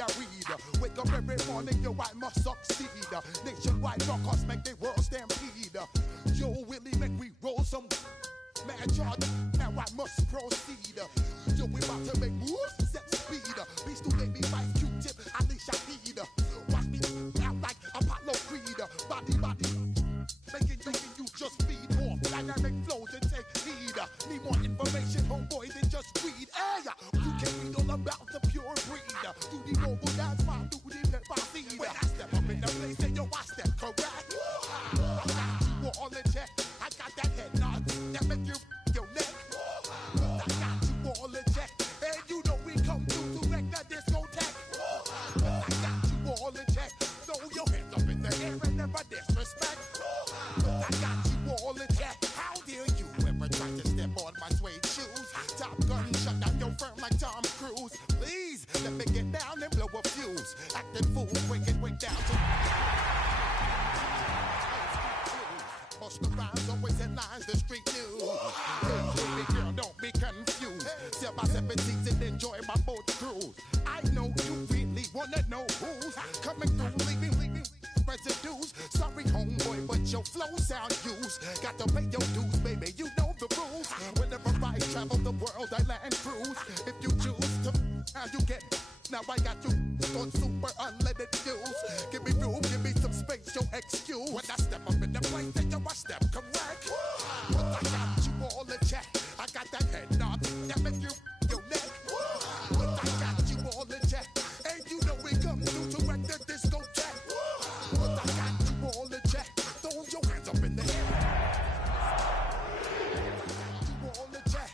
I read. Wake up every morning, yo, I must succeed. Nationwide rockers make the world stampede. Yo, Willie, make we roll some man charge. Now I must proceed. Yo, we about to make moves, set speed. Beast to make me fight Q-tip, Alicia Heed. Watch me out like Apollo Creed. Body, making you just feed off dynamic flows and take heed. Need more information, homeboy, than just read. Hey, you can read all about the pure breed. Do the noble dance, my do the pep I see. When I step up in the place, then yo, I step correct. I got you all in check. I got that head nod that make you your neck. I got you all in check. And you know we come through to wreck the discotheque. I got you all in check. Throw your hands up in the air and never disrespect. I got you all in check. How dare you ever try to step on my suede shoes? Top Gun shut down your firm like Tom Cruise. Please let me get down and blow a fuse. Acting fool, break down to Bust the rhymes, always headlines, the street news. Hey, baby girl, don't be confused. Sell my 17s and enjoy my boat cruise. I know you really wanna know who's coming through, leaving residues. Sorry, homeboy, but your flow sound used. Got to pay your dues, baby, you know the rules. Whenever I travel the world, I land cruise. If you choose to, how you get. Now I got you on super unleaded fuels. Give me room, give me some space, your excuse. When I step up in the place, then yo, I step correct. But I got you all in check. I got that head nod that make you your neck. But I got you all in check. And you know we come through to wreck the discotheque. But I got you all in check. Throw your hands up in the air. You all in check.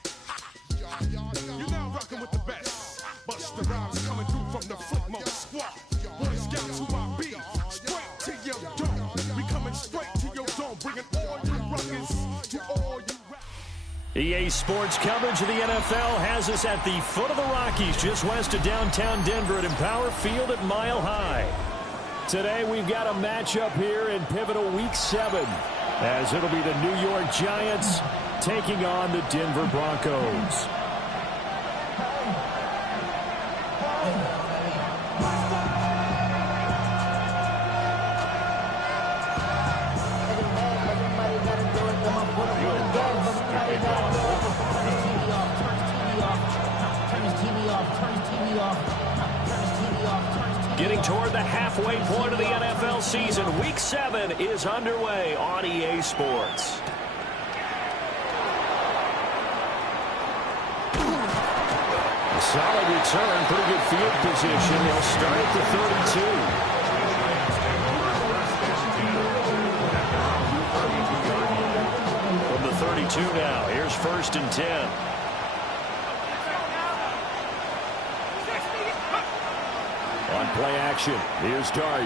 You're now rocking with the best. Bust the rhymes coming through from the Footmode squad. Boy Scouts who I be. Straight to your dome. We coming straight to your dome. Bringing all you rockers to all you EA Sports coverage of the NFL has us at the foot of the Rockies, just west of downtown Denver at Empower Field at Mile High. Today we've got a matchup here in pivotal Week 7, as it'll be the New York Giants taking on the Denver Broncos. Getting toward the halfway point of the NFL season, Week 7 is underway on EA Sports. A solid return, pretty good field position. They'll start at the 32. From the 32 now, here's 1st and 10. On play action, here's Dart.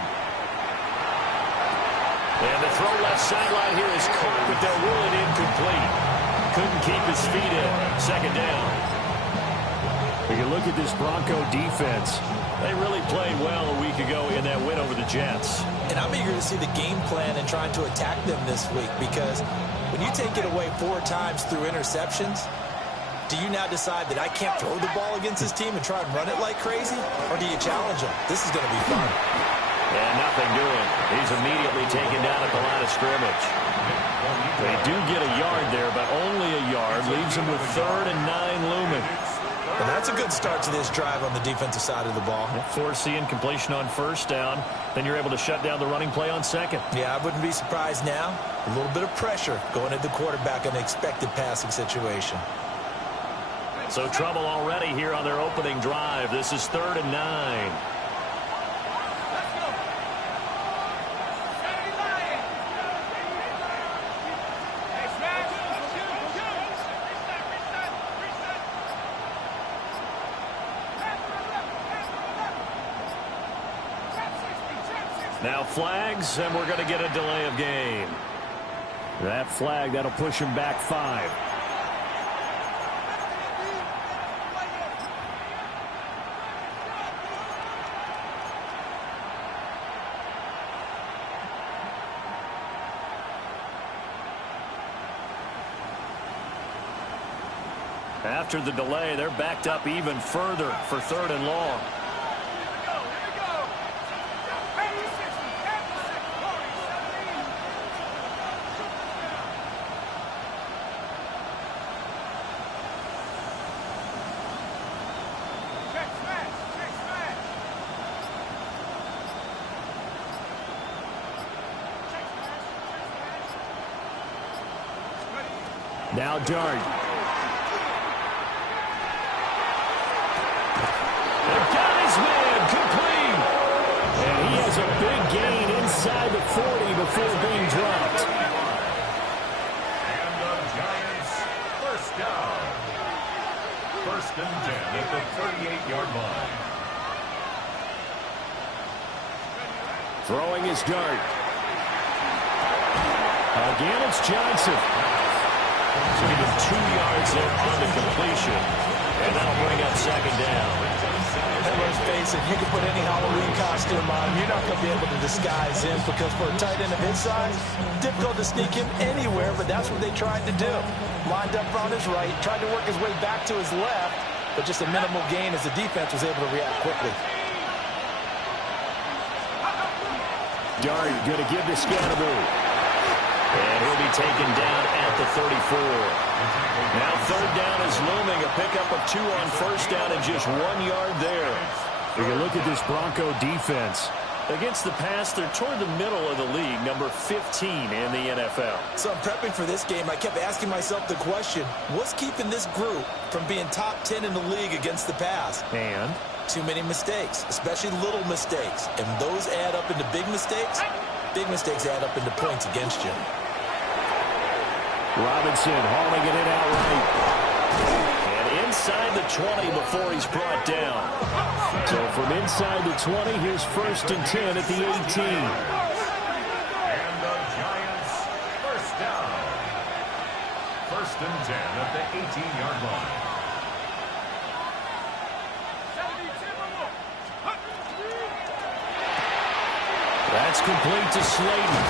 And the throw left sideline here is caught, but they'll rule it incomplete. Couldn't keep his feet in. 2nd down. We can look at this Bronco defense. They really played well a week ago in that win over the Jets. And I'm eager to see the game plan and trying to attack them this week, because when you take it away 4 times through interceptions, do you now decide that I can't throw the ball against this team and try and run it like crazy? Or do you challenge them? This is going to be fun. And nothing doing. He's immediately taken down at the line of scrimmage. They do get a yard there, but only a yard. Leaves them with 3rd and 9 looming. And that's a good start to this drive on the defensive side of the ball. Forcing completion on 1st down. Then you're able to shut down the running play on 2nd. Yeah, I wouldn't be surprised now. A little bit of pressure going at the quarterback in an expected passing situation. So trouble already here on their opening drive. This is 3rd and 9. Now flags, and we're going to get a delay of game. That flag, that'll push him back 5. After the delay, they're backed up even further for 3rd and long. Now Dart. And got his man complete. And he has a big gain inside the 40 before being dropped. And the Giants first down. First and 10 at the 38-yard line. Throwing his Dart. Again, it's Johnson. So he did 2 yards there on the completion. And that'll bring up second down. And let's face it, you can put any Halloween costume on. You're not going to be able to disguise him because for a tight end of his size, difficult to sneak him anywhere, but that's what they tried to do. Lined up on his right, tried to work his way back to his left, but just a minimal gain as the defense was able to react quickly. Dart going to give to Scatterbury. And he'll be taken down at the 34. Now third down is looming. A pickup of 2 on first down and just 1 yard there. If you look at this Bronco defense, against the pass, they're toward the middle of the league, number 15 in the NFL. So I'm prepping for this game. I kept asking myself the question, what's keeping this group from being top 10 in the league against the pass? And too many mistakes, especially little mistakes. And those add up into big mistakes. Big mistakes add up into points against you. Robinson hauling it in outright. And inside the 20 before he's brought down. So from inside the 20, here's first and 10 at the 18. And the Giants first down. First and 10 at the 18-yard line. That's complete to Slayton.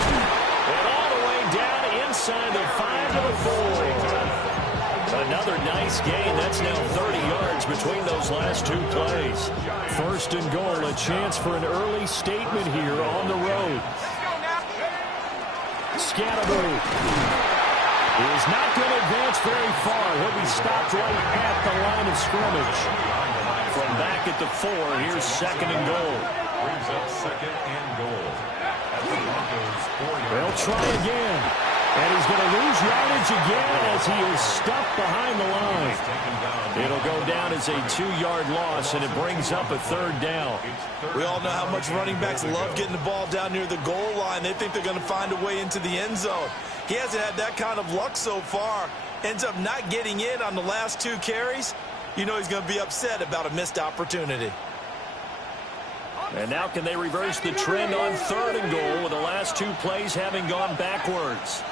And all the way down inside the 5 to the 4. Another nice gain. That's now 30 yards between those last 2 plays. First and goal, a chance for an early statement here on the road. Scatterbury is not going to advance very far. He'll be stopped right at the line of scrimmage. From back at the 4, here's second and goal. Brings up second and goal. At the Broncos 4-yard line. They'll try again. And he's going to lose yardage again as he is stuffed behind the line. It'll go down as a 2-yard loss, and it brings up a third down. We all know how much running backs love getting the ball down near the goal line. They think they're going to find a way into the end zone. He hasn't had that kind of luck so far. Ends up not getting in on the last 2 carries. You know he's going to be upset about a missed opportunity. And now can they reverse the trend on third and goal with the last 2 plays having gone backwards?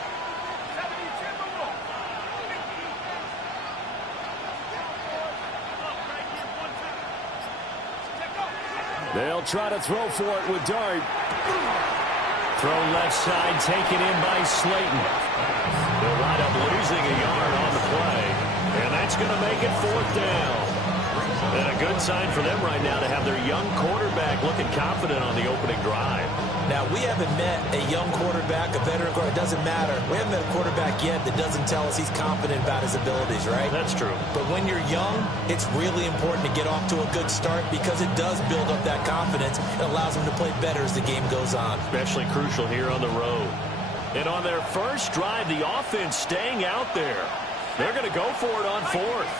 They'll try to throw for it with Dart. Throw left side, taken in by Slayton. They'll wind up losing a yard on the play. And that's going to make it 4th down. And a good sign for them right now to have their young quarterback looking confident on the opening drive. Now, we haven't met a young quarterback, a veteran quarterback. It doesn't matter. We haven't met a quarterback yet that doesn't tell us he's confident about his abilities, right? That's true. But when you're young, it's really important to get off to a good start because it does build up that confidence. It allows them to play better as the game goes on. Especially crucial here on the road. And on their first drive, the offense staying out there. They're going to go for it on 4th.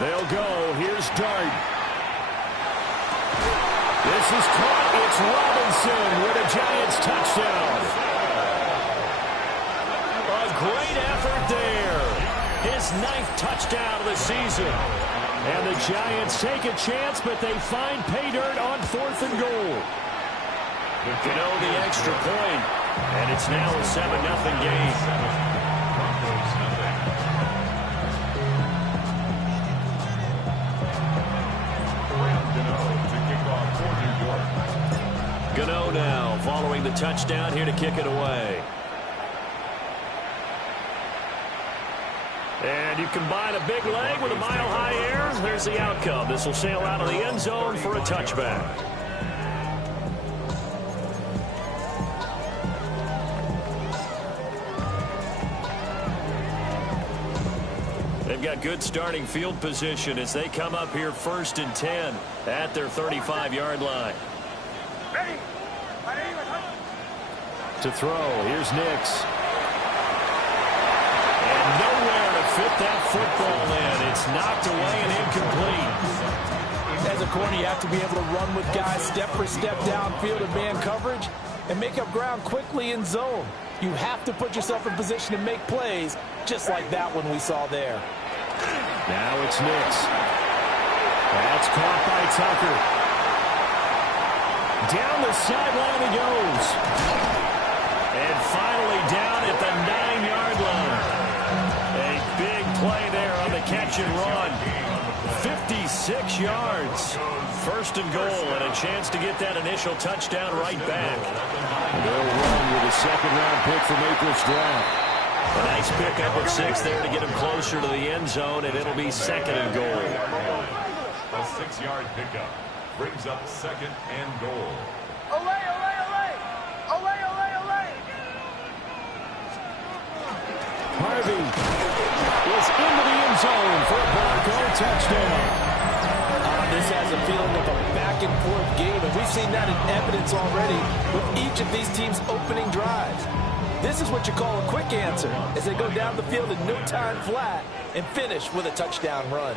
They'll go. Here's Dart. This is caught. It's Robinson with a Giants touchdown. A great effort there. His 9th touchdown of the season. And the Giants take a chance, but they find pay dirt on 4th and goal. Gano the extra point, and it's now a 7-0 game. Gano now following the touchdown here to kick it away. And you combine a big leg with a mile-high air. There's the outcome. This will sail out of the end zone for a touchback. got good starting field position as they come up here 1st and 10 at their 35-yard line. To throw, here's Nix. And nowhere to fit that football in. It's knocked away and incomplete. As a corner, you have to be able to run with guys step for step downfield in man coverage and make up ground quickly in zone. You have to put yourself in position to make plays, just like that one we saw there. Now it's Nix. That's caught by Tucker. Down the sideline he goes. And finally down at the 9-yard line. A big play there on the catch and run. 56 yards. 1st and goal, and a chance to get that initial touchdown right back. And they'll run with a 2nd-round pick from April's draft. A nice pickup of 6 there to get him closer to the end zone, and it'll be 2nd and goal. A 6-yard pickup brings up 2nd and goal. Olay, olay, olay! Olay, olay, olay! Harvey is into the end zone for a Bronco touchdown. This has a feeling of a back-and-forth game, and we've seen that in evidence already with each of these teams' opening drives. This is what you call a quick answer, as they go down the field in no time flat and finish with a touchdown run.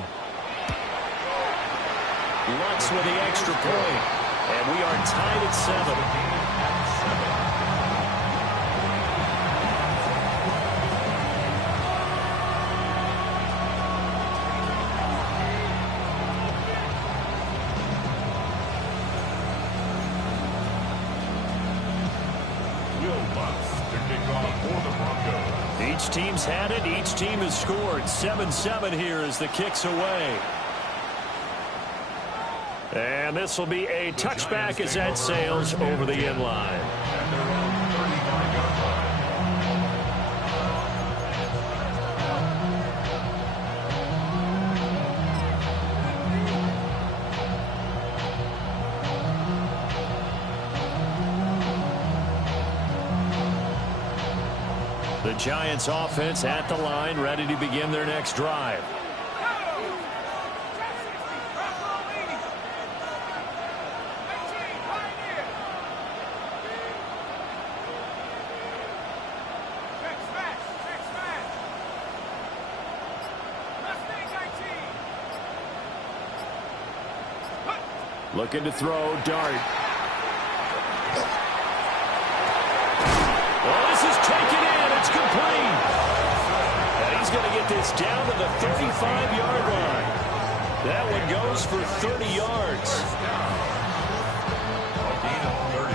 Lutz with the extra point, and we are tied at 7. Each team's had it. Each team has scored. 7-7 here as the kick's away. And this will be a touchback as that sails over the end line. The Giants offense at the line, ready to begin their next drive. Looking to throw, Dart. Oh, this is taken in. It's complete. And he's going to get this down to the 35-yard line. That one goes for 30 yards. A gain of 30.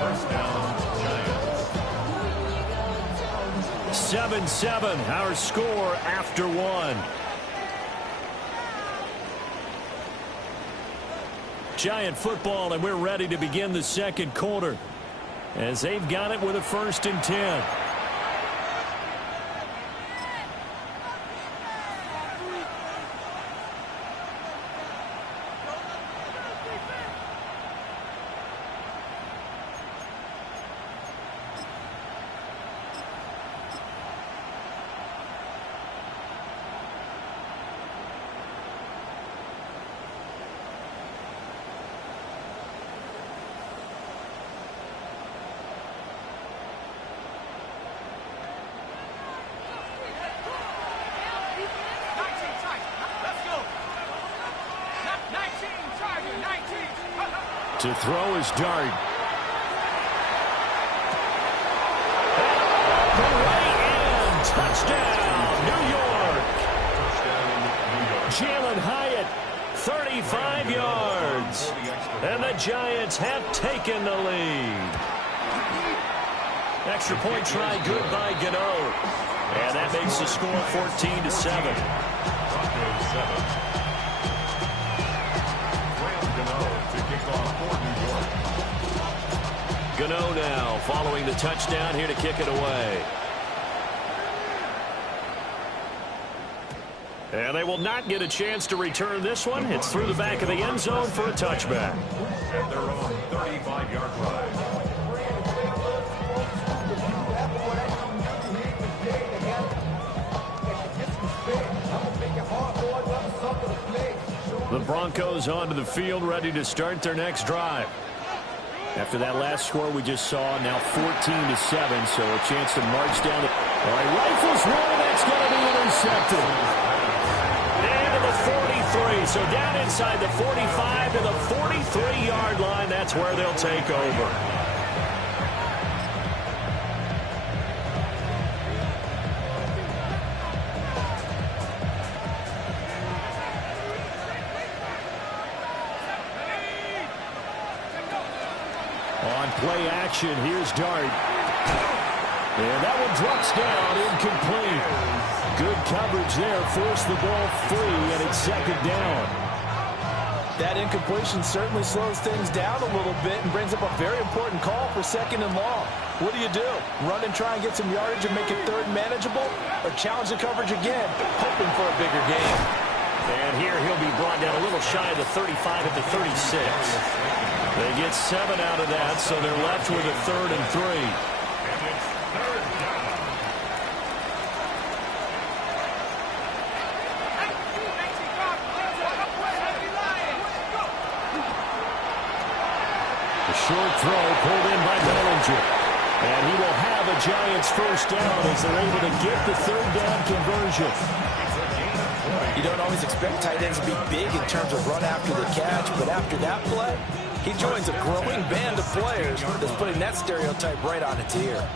First down, Giants. 7-7, our score after one. Giant football, and we're ready to begin the second quarter as they've got it with a 1st and 10. To throw is Dart. The way in. Touchdown, New York. Jalen Hyatt, 35 yards. And the Giants have taken the lead. Extra point try good by Gano. And that makes the score 14-7. Broncos 7. Gano now following the touchdown here to kick it away. And they will not get a chance to return this one. It's through the back of the end zone for a touchback. At their own 35-yard line. The Broncos onto the field, ready to start their next drive. After that last score we just saw, now 14-7, so a chance to march down. All right, rifles one, that's going to be intercepted. Into the 43, so down inside the 45 to the 43-yard line. That's where they'll take over. Play action. Here's Dart. And that one drops down, incomplete. Good coverage there. Forced the ball free, and it's second down. That incompletion certainly slows things down a little bit and brings up a very important call for second and long. What do? Run and try and get some yardage and make it third manageable? Or challenge the coverage again, hoping for a bigger gain? And here he'll be brought down a little shy of the 35 at the 36. They get 7 out of that, so they're left with a 3rd and 3. And it's 3rd down. The short throw pulled in by Bellinger. And he will have a Giants first down as they're able to get the 3rd down conversion. You don't always expect tight ends to be big in terms of run after the catch, but after that play, he joins a growing band of players that's putting that stereotype right on its ear.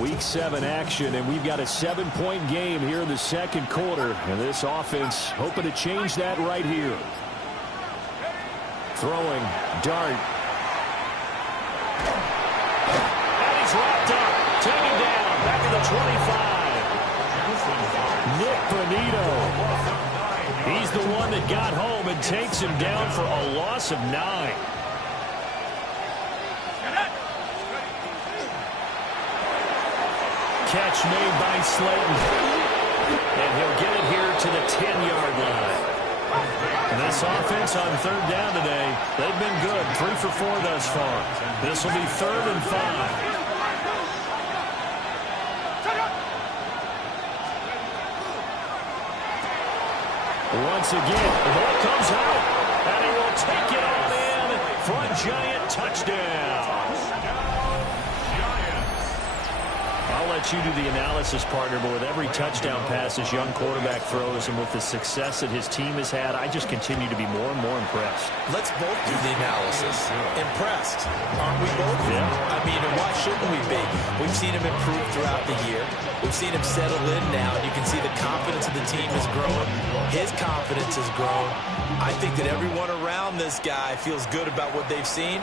Week 7 action, and we've got a 7-point game here in the second quarter. And this offense hoping to change that right here. Throwing, Dart. And he's wrapped up. Taken down. Back to the 25. Nick Bonito. He's the one that got home and takes him down for a loss of 9. Catch made by Slayton. And he'll get it here to the 10-yard line. And this offense on 3rd down today, they've been good. 3 for 4 thus far. This will be 3rd and 5. Once again, the ball comes out, and he will take it on in for a Giant touchdown. I'll let you do the analysis, partner, but with every touchdown pass this young quarterback throws and with the success that his team has had, I just continue to be more and more impressed. Let's both do the analysis. Impressed, aren't we both? Yeah. I mean, and why shouldn't we be? We've seen him improve throughout the year. We've seen him settle in now, and you can see the confidence of the team is growing. His confidence has grown. I think that everyone around this guy feels good about what they've seen.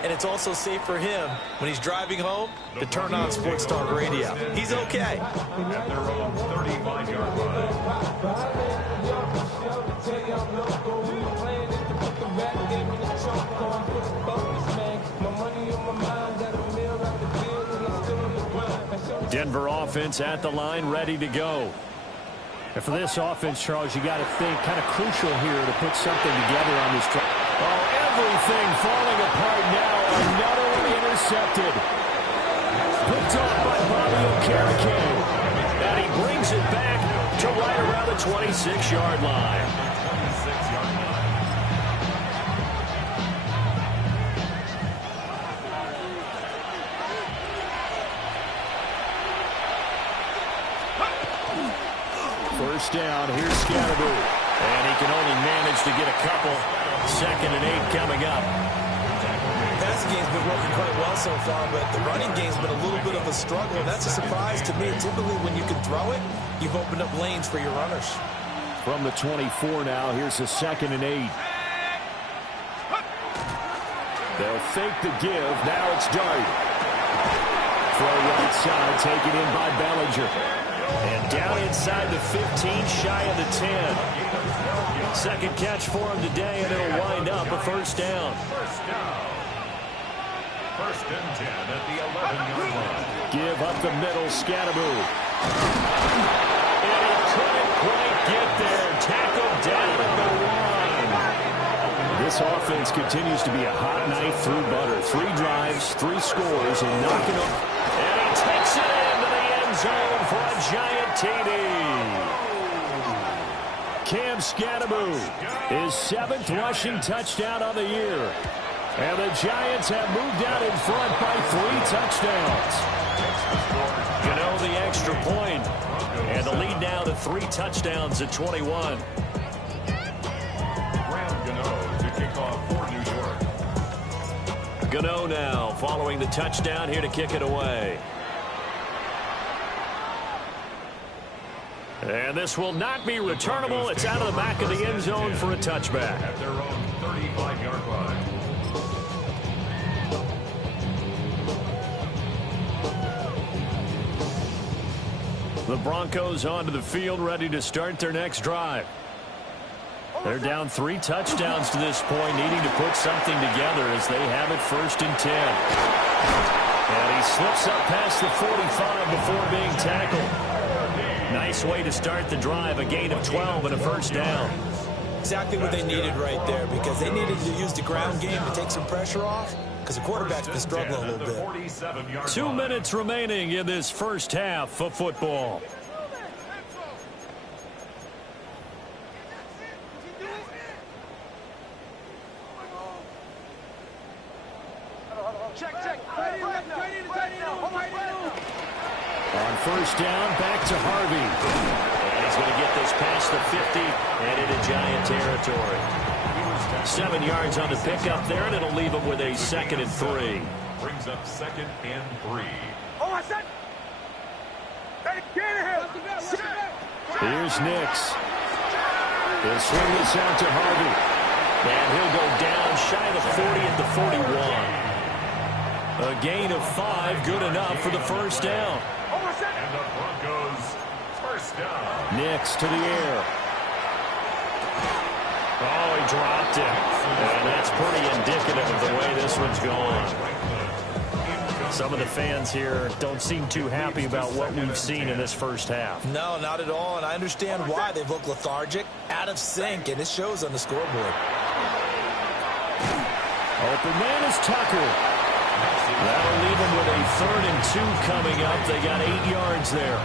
And it's also safe for him when he's driving home to turn on Sports Talk Radio. He's okay. At their own 35-yard line. Denver offense at the line, ready to go. And for this offense, Charles, you got to think kind of crucial here to put something together on this drive. Oh, everything falling apart now. Another one intercepted. Picked off by Bobby Okereke. And he brings it back to right around the 26-yard line. 26-yard line. First down, here's Scatterby. And he can only manage to get a couple. 2nd and 8 coming up. Passing game's been working quite well so far, but the running game's been a little bit of a struggle. That's a surprise to me. Typically, when you can throw it, you've opened up lanes for your runners. From the 24 now, here's a 2nd and 8. They'll fake the give. Now it's Dart. Throw right side, taken in by Bellinger. And down inside the 15, shy of the 10. Second catch for him today, and it'll wind up a first down. First down. 1st and 10 at the 11-yard line. Give up the middle, Scatterby. And he couldn't quite get there. Tackled down at the line. This offense continues to be a hot knife through butter. 3 drives, 3 scores, and knocking them. And he takes it into the end zone for a giant TD. Cam Scannaboo, his 7th rushing touchdown of the year. And the Giants have moved out in front by 3 touchdowns. Gano the extra point. And the lead now to 3 touchdowns at 21. Gano now following the touchdown here to kick it away. And this will not be returnable. It's out of the back of the end zone for a touchback. At their own 35-yard line. The Broncos onto the field, ready to start their next drive. They're down 3 touchdowns to this point, needing to put something together as they have it 1st and 10. And he slips up past the 45 before being tackled. Nice way to start the drive, a gain of 12 and a 1st down. Exactly what they needed right there, because they needed to use the ground game to take some pressure off, because the quarterback's been struggling a little bit. 2 minutes remaining in this first half of football. On 1st down, back to Harvey. And he's going to get this past the 50 and into Giant territory. 7 yards on the pickup there, and it'll leave him with a 2nd and 3. Brings up 2nd and 3. Here's Nix. He'll swing this out to Harvey. And he'll go down shy of the 40 at the 41. A gain of 5, good enough for the 1st down. And the Broncos 1st down. Nix to the air. Oh, he dropped it. And that's pretty indicative of the way this one's gone. Some of the fans here don't seem too happy about what we've seen in this first half. No, not at all, and I understand why. They've looked lethargic, out of sync, and it shows on the scoreboard. Open man is Tucker. That'll leave them with a 3rd and 2 coming up. They got 8 yards there.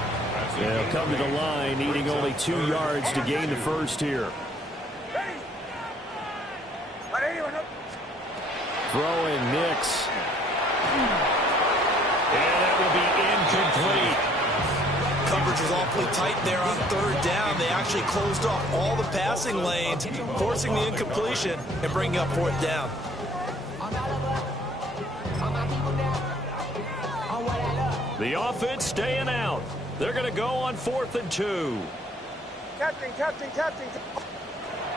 They'll come to the line, needing only 2 yards to gain the 1st here. Throw in Nix. And that will be incomplete. Coverage was awfully tight there on 3rd down. They actually closed off all the passing lanes, forcing the incompletion and bringing up 4th down. The offense staying out. They're going to go on 4th and 2. Captain.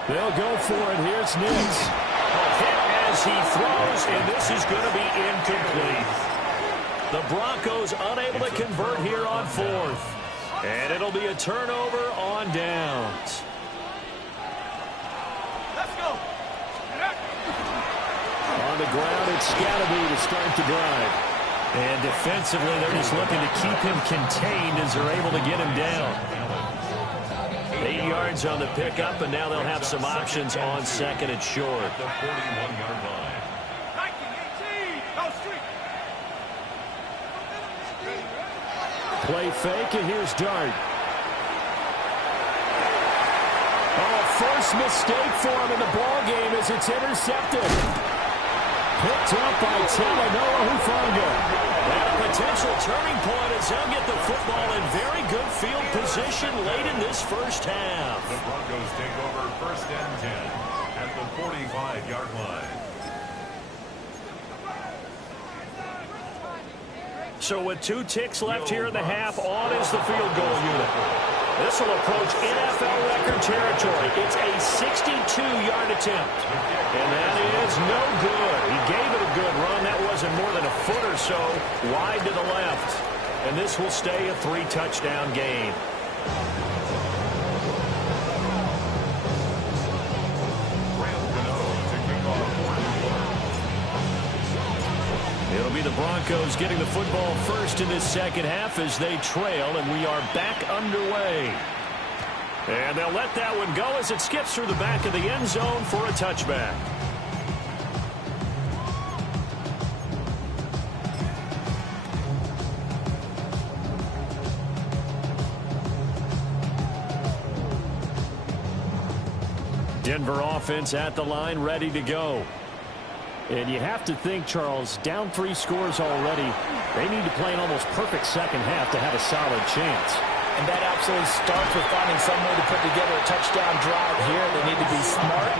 They'll go for it. Here's Nix. A hit as he throws, and this is going to be incomplete. The Broncos unable to convert here on 4th. And it'll be a turnover on downs. Let's go. On the ground, it's Scannaboo to start the drive. And defensively, they're just looking to keep him contained as they're able to get him down. 8 yards on the pickup, and now they'll have some options on 2nd and short. The 41-yard line. 19-18. No street. Play fake, and here's Dart. Oh, first mistake for him in the ball game as it's intercepted. Picked up by Talanoa Hufanga. And a potential turning point as they'll get the football in very good field position late in this first half. The Broncos take over 1st and 10 at the 45-yard line. So with 2 ticks left here in the half, on is the field goal unit. This will approach NFL record territory. It's a 62-yard attempt. And that is no good. He gave it a good run. That wasn't more than a foot or so wide to the left. And this will stay a 3-touchdown game. It'll be the Broncos getting the football first in this second half as they trail, and we are back underway. And they'll let that one go as it skips through the back of the end zone for a touchback. Denver offense at the line, ready to go. And you have to think, Charles, down 3 scores already. They need to play an almost perfect second half to have a solid chance. And that absolutely starts with finding some way to put together a touchdown drive here. They need to be smart,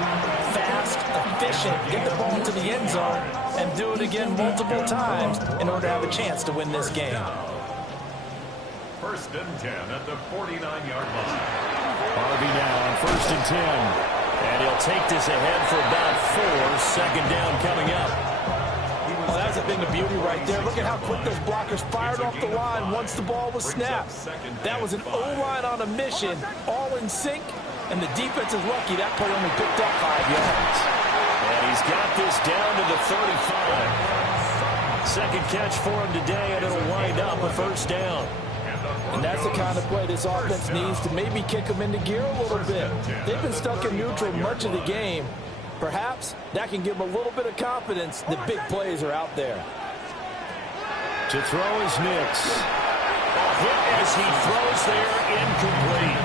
fast, efficient, get the ball into the end zone, and do it again multiple times in order to have a chance to win this game. First and 10 at the 49-yard line. Harvey now on first and 10. And he'll take this ahead for about 4. Second down coming up. Well, that's a thing of beauty right there. Look at how quick those blockers fired off the line once the ball was snapped. That was an O-line on a mission, all in sync, and the defense is lucky that play only picked up 5 yards. And he's got this down to the 35. Second catch for him today, and it'll wind up a first down. And that's the kind of play this offense needs to maybe kick them into gear a little bit. They've been stuck in neutral much of the game. Perhaps that can give them a little bit of confidence that big plays are out there. To throw is Nix. Hit as he throws there, incomplete.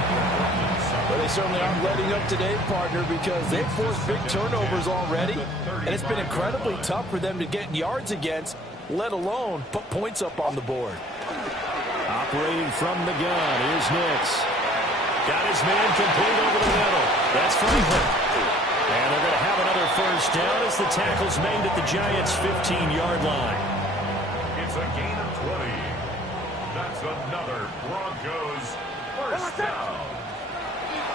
Well, they certainly aren't letting up today, partner, because they've forced big turnovers already, and it's been incredibly tough for them to get yards against, let alone put points up on the board. Operating from the gun, here's Nix. Got his man complete over the middle. That's Franklin. And they're going to have another first down as the tackle's made at the Giants' 15-yard line. It's a gain of 20. That's another Broncos first down.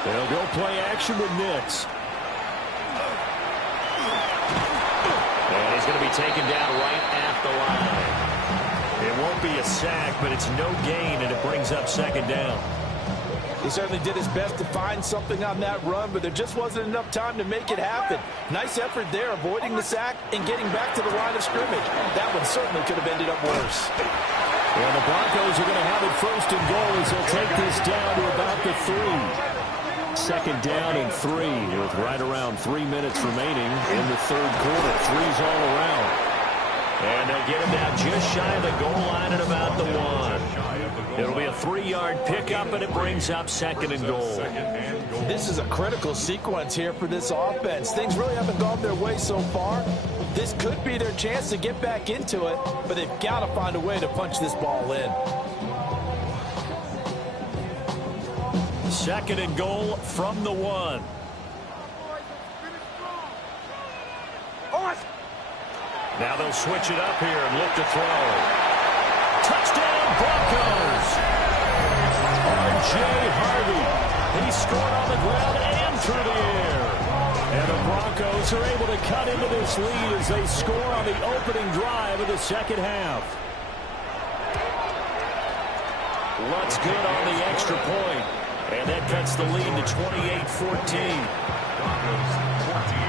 They'll go play action with Nix. And he's going to be taken down right at the line. It won't be a sack, but it's no gain, and it brings up second down. He certainly did his best to find something on that run, but there just wasn't enough time to make it happen. Nice effort there, avoiding the sack and getting back to the line of scrimmage. That one certainly could have ended up worse. And the Broncos are going to have it first and goal as they'll take this down to about the 3. Second down and 3 with right around 3 minutes remaining in the third quarter. 3's all around. And they'll get him down just shy of the goal line at about the 1. It'll be a 3-yard pickup, and it brings up second and goal. This is a critical sequence here for this offense. Things really haven't gone their way so far. This could be their chance to get back into it, but they've got to find a way to punch this ball in. Second and goal from the 1. Now they'll switch it up here and look to throw. Touchdown, Broncos! R.J. Harvey. He scored on the ground and through the air. And the Broncos are able to cut into this lead as they score on the opening drive of the second half. Lutz good on the extra point. And that cuts the lead to 28-14. Broncos 14.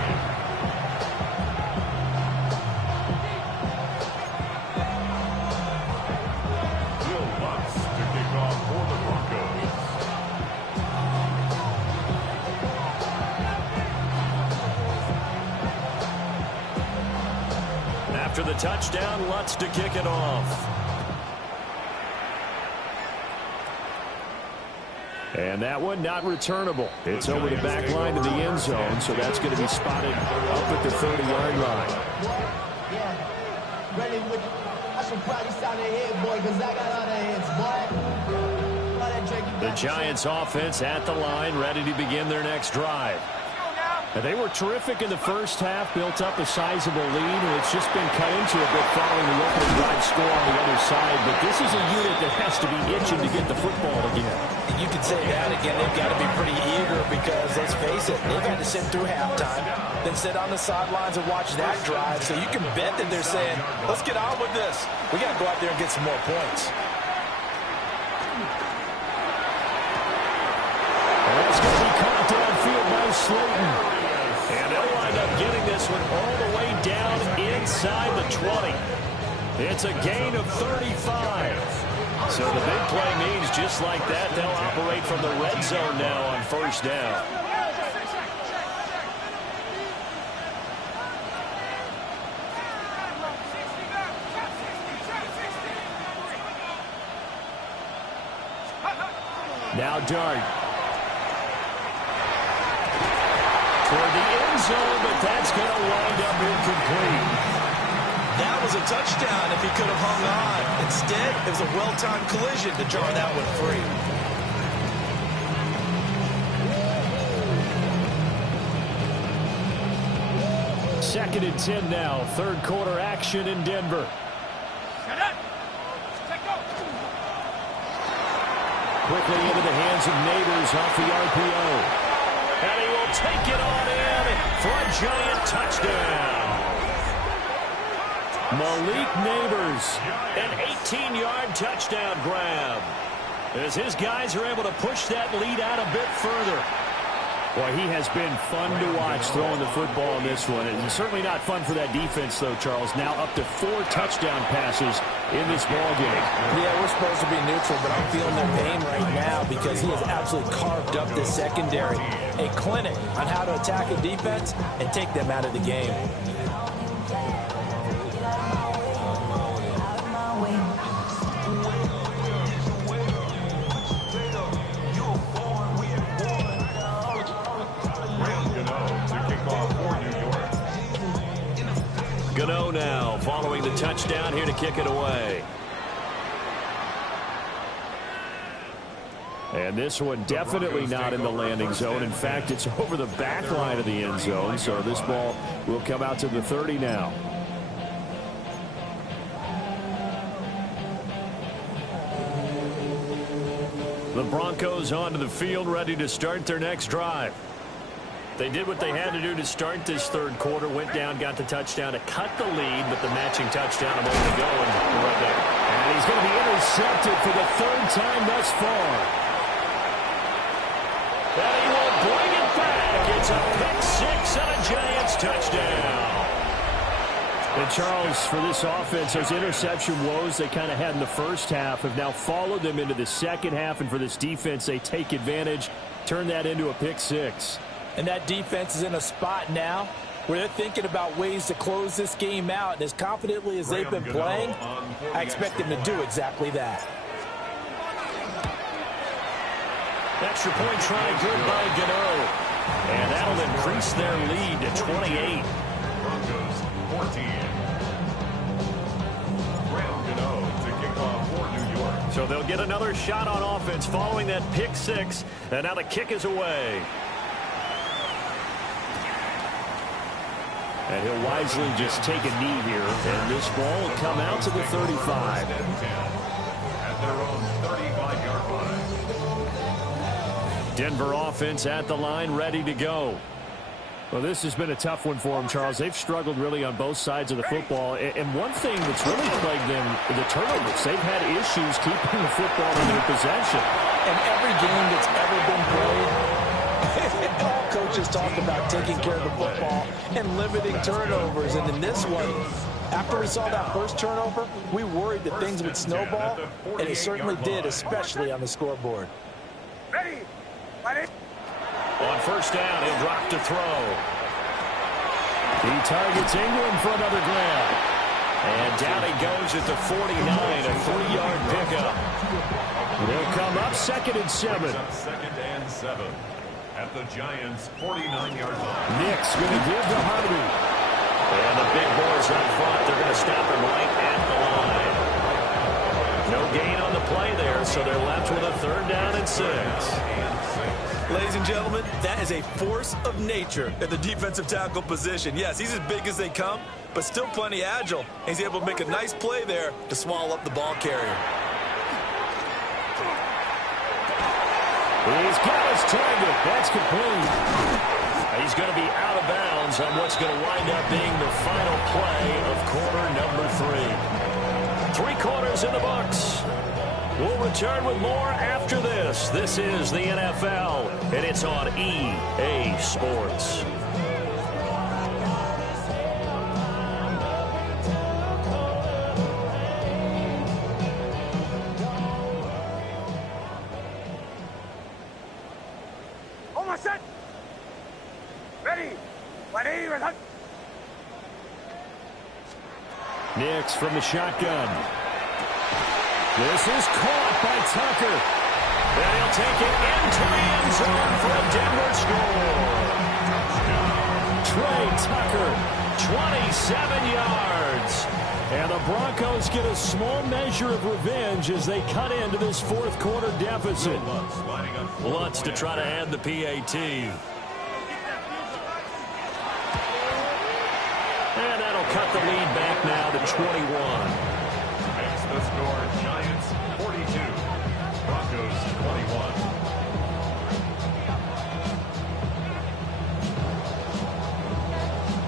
After the touchdown, Lutz to kick it off. And that one not returnable. It's over the back line to the end zone, so that's going to be spotted up at the 30-yard line. The Giants offense at the line, ready to begin their next drive. They were terrific in the first half, built up a sizable lead, and it's just been cut into a bit following the opening drive score on the other side. But this is a unit that has to be itching to get the football again. You can say that again. They've got to be pretty eager because, let's face it, they've had to sit through halftime, then sit on the sidelines and watch that drive. So you can bet that they're saying, let's get on with this. We got to go out there and get some more points. And that's going to be caught downfield by Slayton. And they'll wind up getting this one all the way down inside the 20. It's a gain of 35. So the big play means just like that, they'll operate from the red zone now on first down. Now Dart. Toward end zone, but that's going to wind up incomplete. That was a touchdown if he could have hung on. Instead, it was a well-timed collision to jar that one free. Second and 10 now. Third quarter action in Denver. Quickly into the hands of Neighbors off the RPO. And he will take it on in for a giant touchdown. Malik Neighbors, an 18-yard touchdown grab. As his guys are able to push that lead out a bit further. Boy, he has been fun to watch throwing the football in this one. It's certainly not fun for that defense, though, Charles. Now up to 4 touchdown passes in this ball game. Yeah, we're supposed to be neutral, but I'm feeling their pain right now because he has absolutely carved up this secondary. A clinic on how to attack a defense and take them out of the game. Gano now following the touchdown here to kick it away. And this one definitely not in the landing zone. In fact, it's over the back line of the end zone. So this ball will come out to the 30 now. The Broncos onto the field, ready to start their next drive. They did what they had to do to start this third quarter, went down, got the touchdown to cut the lead, but the matching touchdown a moment ago, and right there. And he's going to be intercepted for the third time thus far. And he will bring it back. It's a pick six and a Giants touchdown. And Charles, for this offense, those interception woes they kind of had in the first half have now followed them into the second half, and for this defense, they take advantage, turn that into a pick six. And that defense is in a spot now where they're thinking about ways to close this game out. And as confidently as they've been playing, I expect them to do exactly that. Extra point try good by Gano. And that'll increase their lead to 28. Broncos 14. Graham Gano to kick off for New York. So they'll get another shot on offense following that pick six. And now the kick is away. And he'll wisely just take a knee here. And this ball will come out to the 35. At their own 35-yard line. Denver offense at the line, ready to go. Well, this has been a tough one for them, Charles. They've struggled really on both sides of the football. And one thing that's really plagued them, the turnovers. They've had issues keeping the football in their possession. And every game that's ever been played, all coaches talk about taking care of the football and limiting turnovers. And in this one, after we saw that first turnover, we worried that things would snowball, and it certainly did, especially on the scoreboard. Ready. On first down, he'll drop to throw. He targets Ingram for another grab. And down he goes at the 49, a 3-yard pickup. They'll come up second and 7. Second and 7 at the Giants' 49-yard line. Nick's going to give to Harvey. And the big boys up front, they're going to stop him right at the line. No gain on the play there, so they're left with a third down and 6. Ladies and gentlemen, that is a force of nature at the defensive tackle position. Yes, he's as big as they come, but still plenty agile. He's able to make a nice play there to swallow up the ball carrier. He's got his target. That's complete. He's going to be out of bounds on what's going to wind up being the final play of quarter number 3. 3 quarters in the books. We'll return with more after this. This is the NFL, and it's on EA Sports. Almost set. Ready. Nix from the shotgun. This is caught by Tucker. And he'll take it into the end zone for a Denver score. Trey Tucker, 27 yards. And the Broncos get a small measure of revenge as they cut into this fourth quarter deficit. Lutz to try to add the PAT. And that'll cut the lead back now to 21. Makes the score Giants 42, Broncos 21.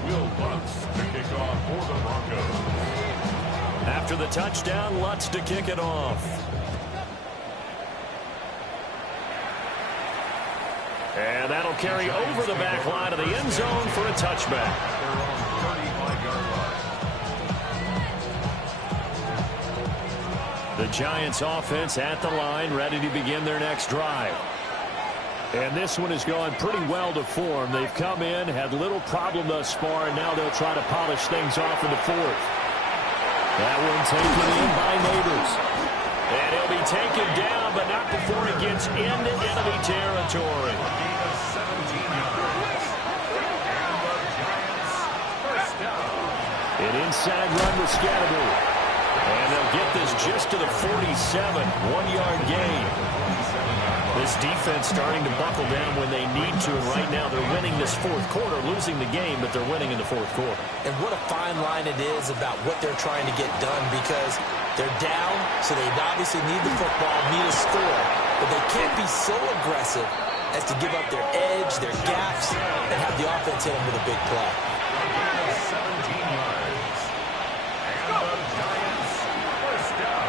Will Lutz to kick off for the Broncos. After the touchdown, Lutz to kick it off. And that'll carry over the back line of the end zone for a touchback. Their own 35-yard line. The Giants offense at the line, ready to begin their next drive. And this one has gone pretty well to form. They've come in, had little problem thus far, and now they'll try to polish things off in the fourth. That one taken in by Neighbors. And he'll be taken down, but not before he gets into enemy territory. An inside run with Scatterby. And they'll get this just to the 47, 1-yard gain. This defense starting to buckle down when they need to, and right now they're winning this fourth quarter, losing the game, but they're winning in the fourth quarter. And what a fine line it is about what they're trying to get done, because they're down, so they obviously need the football, need a score, but they can't be so aggressive as to give up their edge, their gaps, and have the offense hit them with a big play. 17 yards. And the Giants first down.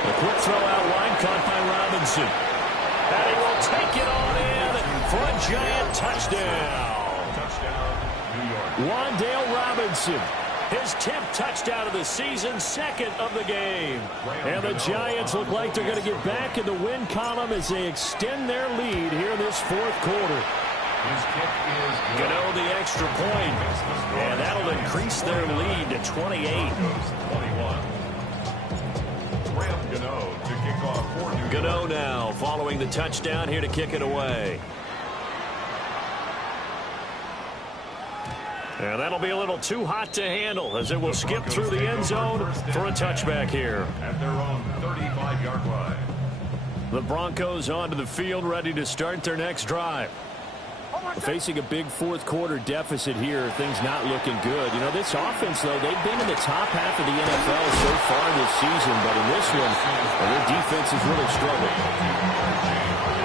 A quick throw out wide, caught by Robinson. And he will take it on in for a Giant touchdown. Touchdown, New York. Wan'Dale Robinson, his 10th touchdown of the season, second of the game. And the Giants look like they're going to get back in the win column as they extend their lead here in this fourth quarter. His kick is good. Gano the extra point, and that'll increase their lead to 28. 21. Graham Gano to kick off for New York. Gano now following the touchdown here to kick it away. And that'll be a little too hot to handle as it will skip through the end zone for a touchback here. At their own 35-yard line. The Broncos onto the field, ready to start their next drive. Facing a big fourth quarter deficit here, things not looking good. You know, this offense, though, they've been in the top half of the NFL so far this season, but in this one, their defense has really struggled.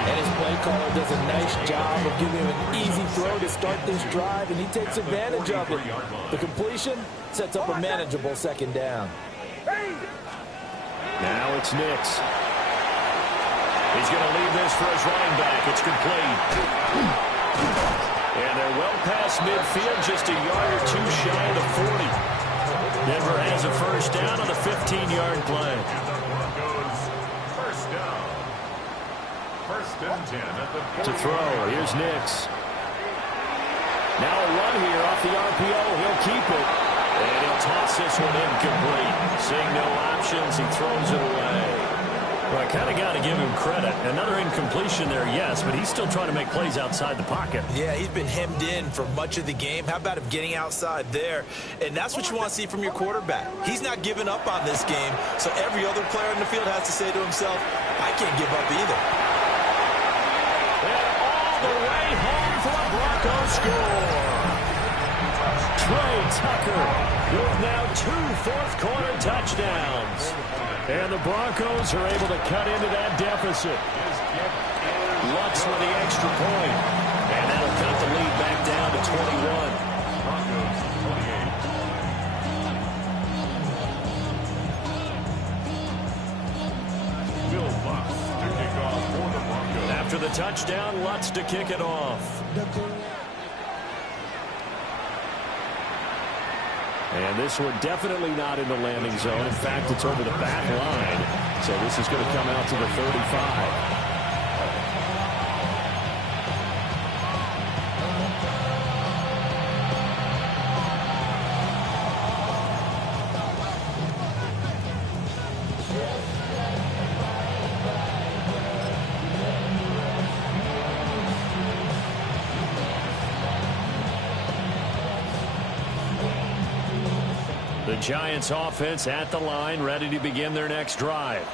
And his play caller does a nice job of giving him an easy throw to start this drive, and he takes advantage of it. The completion sets up a manageable second down. Now it's Nix. He's going to leave this for his running back. It's complete. And they're well past midfield, just a yard or two shy of the 40. Denver has a first down on the 15-yard play. And the Broncos first down. First and 10 at the 40. To throw, here's Nix. Now a run here off the RPO. He'll keep it. And he'll toss this one incomplete. Seeing no options, he throws it away. Well, I kind of got to give him credit. Another incompletion there, yes, but he's still trying to make plays outside the pocket. Yeah, he's been hemmed in for much of the game. How about him getting outside there? And that's what you want to see from your quarterback. He's not giving up on this game, so every other player in the field has to say to himself, I can't give up either. And all the way home for a Broncos score. Trey Tucker with now 2 fourth-quarter touchdowns. And the Broncos are able to cut into that deficit. Lutz with the extra point. And that'll cut the lead back down to 21. Broncos 28. Will Lutz to kick off for the Broncos. After the touchdown, Lutz to kick it off. And this one definitely not in the landing zone. In fact, it's over the back line. So this is going to come out to the 35. Giants offense at the line, ready to begin their next drive.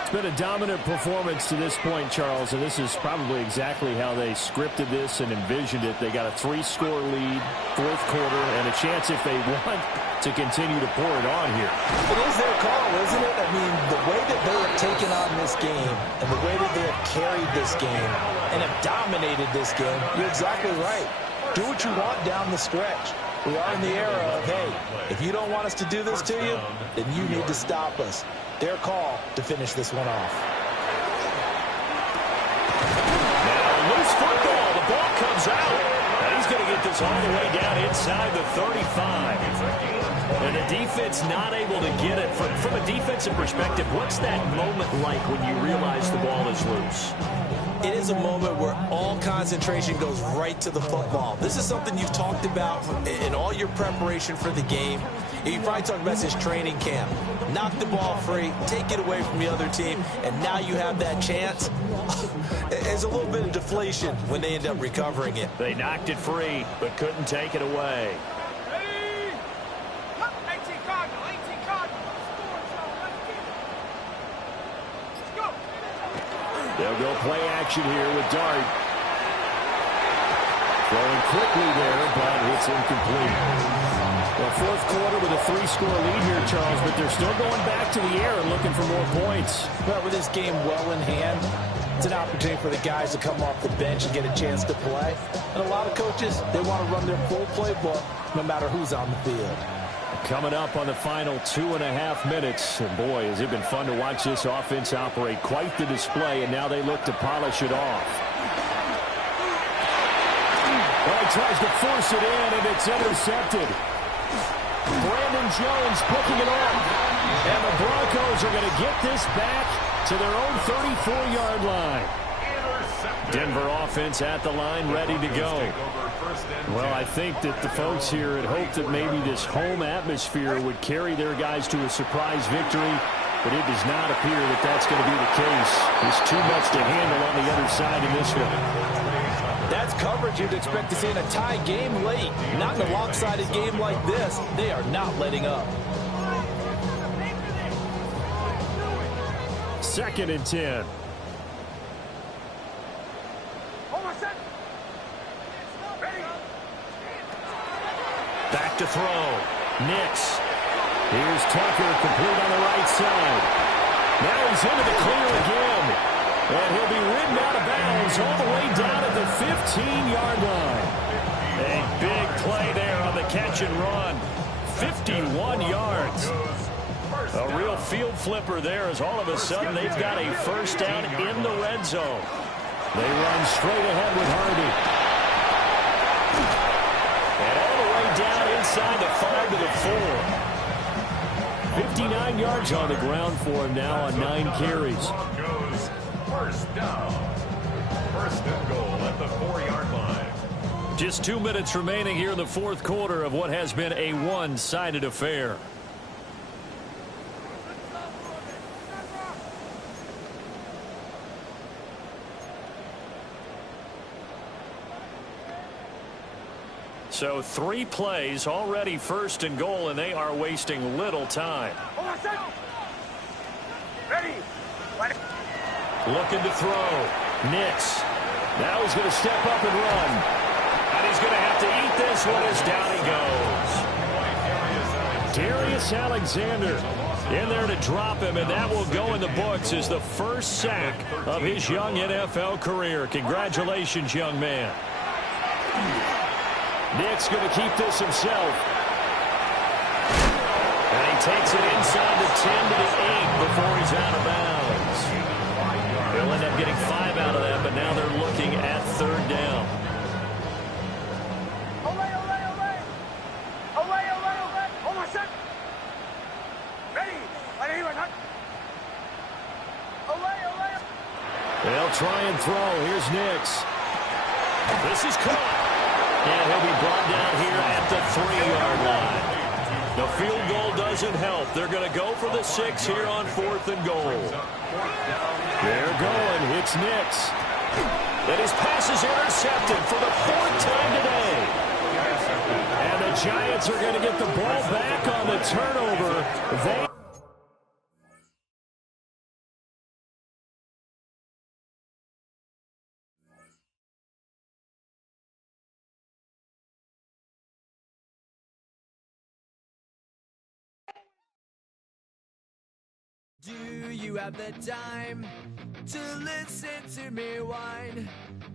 It's been a dominant performance to this point, Charles, and this is probably exactly how they scripted this and envisioned it. They got a 3-score lead, fourth quarter, and a chance if they want to continue to pour it on here. It is their call, isn't it? I mean, the way that they have taken on this game and the way that they have carried this game and have dominated this game, you're exactly right. Do what you want down the stretch. We are in the era of, hey, if you don't want us to do this to you, then you need to stop us. Their call to finish this one off. Now, loose football. The ball comes out. And he's going to get this all the way down inside the 35. And the defense not able to get it. From a defensive perspective, what's that moment like when you realize the ball is loose? It is a moment where all concentration goes right to the football. This is something you've talked about in all your preparation for the game. You probably talked about this training camp. Knock the ball free, take it away from the other team, and now you have that chance. There's a little bit of deflation when they end up recovering it. They knocked it free, but couldn't take it away. Ready? 18 Cardinal, 18 Cardinal. Let's go. They'll go play action here with Dart. Throwing quickly there, but it's incomplete. Well, fourth quarter with a 3-score lead here, Charles, but they're still going back to the air and looking for more points. Well, with this game well in hand, it's an opportunity for the guys to come off the bench and get a chance to play. And a lot of coaches, they want to run their full playbook no matter who's on the field. Coming up on the final 2.5 minutes. And boy, has it been fun to watch this offense operate. Quite the display, and now they look to polish it off. Well, he tries to force it in, and it's intercepted. Brandon Jones picking it off. And the Broncos are going to get this back to their own 34-yard line. Denver offense at the line, ready to go. Well, I think that the folks here had hoped that maybe this home atmosphere would carry their guys to a surprise victory, but it does not appear that that's going to be the case. There's too much to handle on the other side in this one. That's coverage you'd expect to see in a tie game late. Not in a lopsided game like this. They are not letting up. 2nd and 10. Back to throw. Nix. Here's Tucker, complete on the right side. Now he's into the clear again. And he'll be ridden out of bounds all the way down at the 15-yard line. A big play there on the catch and run. 51 yards. A real field flipper there as all of a sudden they've got a first down in the red zone. They run straight ahead with Hardy. And all the way down inside the 5 to the 4. 59 yards on the ground for him now on 9 carries. First down. First and goal at the 4-yard line. Just 2 minutes remaining here in the fourth quarter of what has been a one-sided affair. So 3 plays already first and goal, and they are wasting little time. Ready? Looking to throw. Nix. Now he's going to step up and run. And he's going to have to eat this one as down he goes. Darius Alexander in there to drop him, and that will go in the books as the first sack of his young NFL career. Congratulations, young man. Nix going to keep this himself. And he takes it inside the 10 to the 8 before he's out of bounds. They'll end up getting 5 out of that, but now they're looking at 3rd down. Olay, olay, olay. Olay, olay, olay. Hold on, set. Ready? Olay, olay. They'll try and throw. Here's Nix. This is caught. And he'll be brought down here at the 3-yard line. The field goal doesn't help. They're going to go for the 6 here on 4th and goal. They're going. It's Nix. And his pass is intercepted for the 4th time today. And the Giants are going to get the ball back on the turnover. Do you have the time to listen to me whine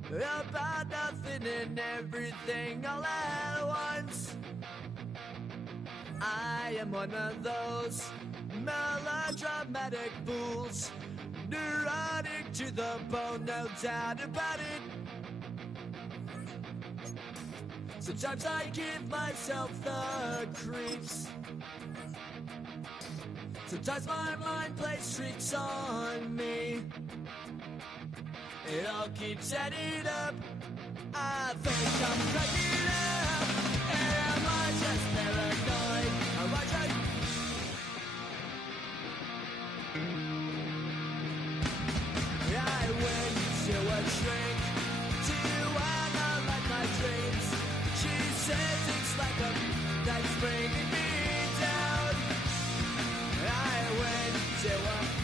about nothing and everything all at once? I am one of those melodramatic fools, neurotic to the bone, no doubt about it. Sometimes I give myself the creeps. Sometimes my mind plays tricks on me. It all keeps adding up. I think I'm cracking up. Am I just paranoid? Am I just... I went to a shrink to analyze my dreams. She says it's like a that's bringing me down. I went to a